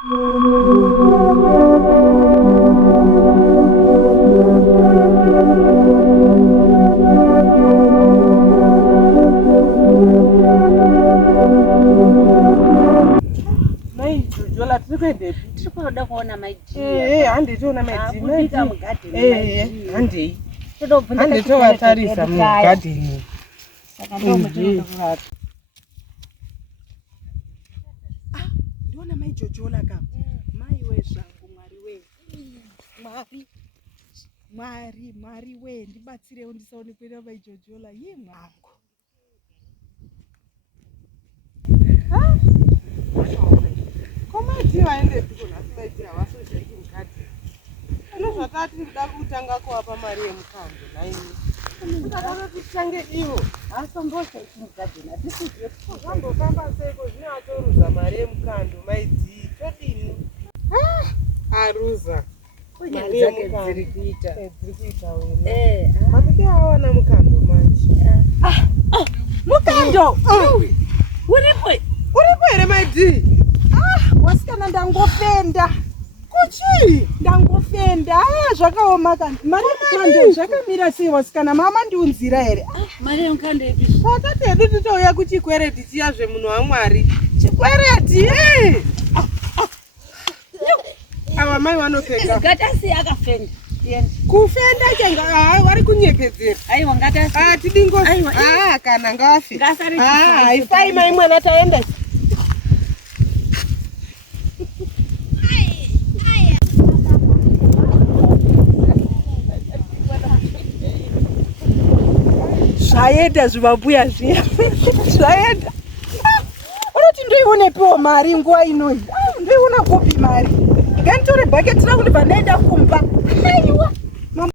Tinoda kuona Mai Dee. Handitoona Mai Dee. Handei. Handitovatarisa mugadheni. Saka ndomutoenda kurara. Ndiona Mai Jojola kam. Mai we zvangu Mwari we. Mwari we ndibatsirewo ndisaone kuenda Mai Jojola ye mwangu. Komati vaende kunasivaitira vasozvaiti mukadzi. Anozvatati kuda kutanga kuwapa mari yemukando naini. Kutaka kutange ivo. Asombosaiti mukadzi natisiziye zvambofamba seko zvinoatorudza mari yemukando Mai Dee. Todini? Aruza. Mari yemukando dziri kuita wena. Mamide awana mukando manje. Mukando! Uripo here Mai Dee? wasikana ndangofenda. Kuchi? Ndangofenda. Zvakaoma kana. Mari yemukando zvakamira sei wasikana? Mama ndiunzira here? Mari yemukando ipi? Patati hedu titouya kuchikwereti chiya zvemunhu waMwari. Chikwereti! Ava mai vanopfeka. Gatasi akafenda. Kufenda changa vari kunyepedzera. Aiwa gatasi. Tidingo. Kana ngafe. Haifai mai mwana taenda. Zvaenda zvimabuya zviya. Zvaenda. Unoti ndoiwonepiwo mari nguva inoi. Ndoiona kopi mari. Nganditori bhaketi rangu ndibva ndaenda kumba.